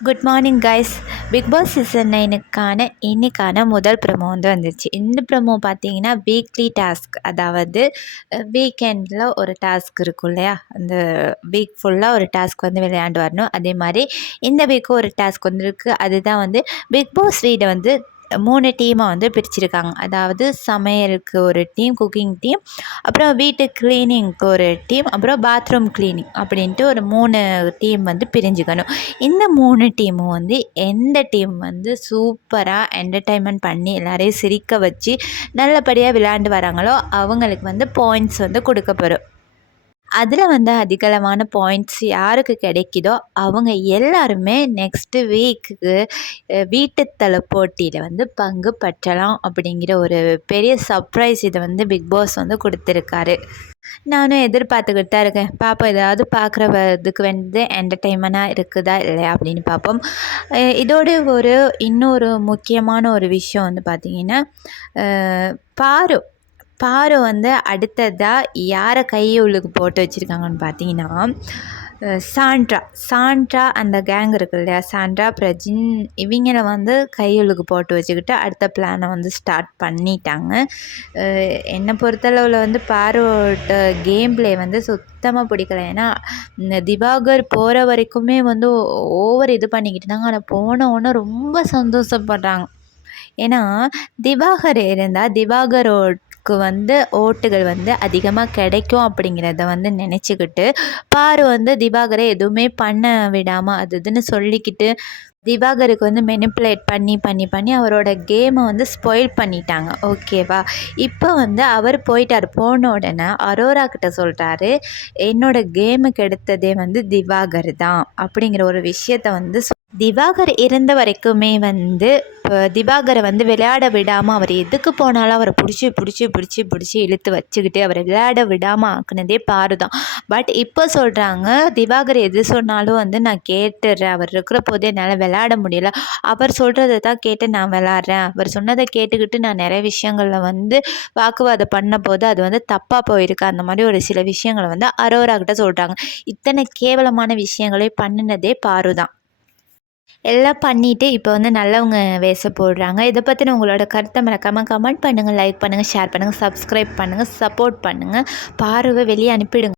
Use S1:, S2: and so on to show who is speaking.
S1: Good morning guys Bigg Boss season நைனுக்கான இன்னைக்கான முதல் promo வந்து வந்துச்சு இந்த ப்ரமோ பார்த்தீங்கன்னா வீக்லி டாஸ்க் அதாவது வீக்கெண்டில் ஒரு டாஸ்க் இருக்கும் இல்லையா? அந்த வீக் ஃபுல்லாக ஒரு டாஸ்க் வந்து விளையாண்டு வரணும். அதே மாதிரி இந்த வீக்கும் ஒரு டாஸ்க் வந்துருக்கு. அதுதான் வந்து பிக் பாஸ் வீடை வந்து மூணு டீமாக வந்து பிரிச்சிருக்காங்க. அதாவது சமையலுக்கு ஒரு டீம் குக்கிங் டீம் அப்புறம் வீட்டு க்ளீனிங்க்கு ஒரு டீம் அப்புறம் பாத்ரூம் க்ளீனிங் அப்படின்ட்டு ஒரு மூணு டீம் வந்து பிரிஞ்சுக்கணும். இந்த மூணு டீமும் வந்து எந்த டீம் வந்து சூப்பராக என்டர்டைன்மெண்ட் பண்ணி எல்லாரையும் சிரிக்க வச்சு நல்லபடியாக விளையாண்டு வராங்களோ அவங்களுக்கு வந்து பாயிண்ட்ஸ் வந்து கொடுக்கப்படும் அதில் வந்து அதிகளவான பாயிண்ட்ஸ் யாருக்கு கிடைக்குதோ அவங்க எல்லாருமே நெக்ஸ்ட்டு வீக்குக்கு வீட்டுத்தலை போட்டியில் வந்து பங்கு பற்றலாம் அப்படிங்கிற ஒரு பெரிய சர்ப்ரைஸ் இதை வந்து பிக் பாஸ் வந்து கொடுத்துருக்காரு. நானும் எதிர்பார்த்துக்கிட்டு தான் இருக்கேன். பார்ப்போம் ஏதாவது பார்க்குறதுக்கு வந்து என்டர்டெயின்மெண்ட்டாக இருக்குதா இல்லையா அப்படின்னு பார்ப்போம் அஹ் இதோட ஒரு இன்னொரு முக்கியமான ஒரு விஷயம் வந்து பார்த்திங்கன்னா பாரு பாரு வந்து அடுத்ததாக யாரை கையுள்ளுக்கு போட்டு வச்சுருக்காங்கன்னு பார்த்தீங்கன்னா சாண்ட்ரா. சாண்ட்ரா அந்த கேங் இருக்கு இல்லையா? சாண்ட்ரா பிரஜின் இவங்கள வந்து கையொழுக்கு போட்டு வச்சுக்கிட்டு அடுத்த பிளானை வந்து ஸ்டார்ட் பண்ணிட்டாங்க. என்னை பொறுத்தளவில் வந்து பாரோட கேம் ப்ளே வந்து சுத்தமாக பிடிக்கல. ஏன்னா இந்த திவாகர் போகிற வரைக்குமே வந்து ஓவர் இது பண்ணிக்கிட்டு இருந்தாங்க. ஆனால் போன உடனே ரொம்ப சந்தோஷப்படுறாங்க. ஏன்னா திவாகர் இருந்தால் திவாகரோக்கு வந்து ஓட்டுகள் வந்து அதிகமாக கிடைக்கும் அப்படிங்கிறத வந்து நினச்சிக்கிட்டு பாரு வந்து திவாகரை எதுவுமே பண்ண விடாமல் அது இதுன்னு சொல்லிக்கிட்டு திவாகருக்கு வந்து மெனிப்புலேட் பண்ணி பண்ணி பண்ணி அவரோட கேமை வந்து ஸ்பாயில் பண்ணிட்டாங்க. ஓகேவா இப்போ வந்து அவர் போயிட்டார். போன உடனே அரோரா கிட்ட சொல்கிறாரு என்னோட கேமுக்கு எடுத்ததே வந்து திவாகர் தான். அப்படிங்கிற ஒரு விஷயத்த வந்து திவாகர் இருந்த வரைக்குமே வந்து இப்போ திவாகரை வந்து விளையாட விடாமல் அவர் எதுக்கு போனாலும் அவரை பிடிச்சி பிடிச்சி பிடிச்சி பிடிச்சி இழுத்து வச்சுக்கிட்டு அவரை விளையாட விடாமல் ஆக்குனதே பாரு தான் பட் இப்போ சொல்கிறாங்க திவாகர் எது சொன்னாலும் வந்து நான் கேட்டுடுறேன் அவர் இருக்கிற போதே என்னால் விளையாட முடியல. அவர் சொல்கிறத தான் கேட்டு நான் விளாட்றேன் அவர் சொன்னதை கேட்டுக்கிட்டு நான் நிறைய விஷயங்களில் வந்து வாக்குவாதம் பண்ண போது அது வந்து தப்பாக போயிருக்கு. அந்த மாதிரி ஒரு சில விஷயங்களை வந்து அரோராக்கிட்ட சொல்கிறாங்க இத்தனை கேவலமான விஷயங்களே பண்ணினதே பாரு தான் எல்லாம் பண்ணிவிட்டு இப்போ வந்து நல்லவங்க வேஷ போடுறாங்க. இதை பற்றின உங்களோட கருத்தை மறக்காமல் கமெண்ட் பண்ணுங்கள் லைக் பண்ணுங்கள் ஷேர் பண்ணுங்கள் சப்ஸ்கிரைப் பண்ணுங்கள் சப்போர்ட் பண்ணுங்கள் பார்வை வெளியே அனுப்பிடுங்க.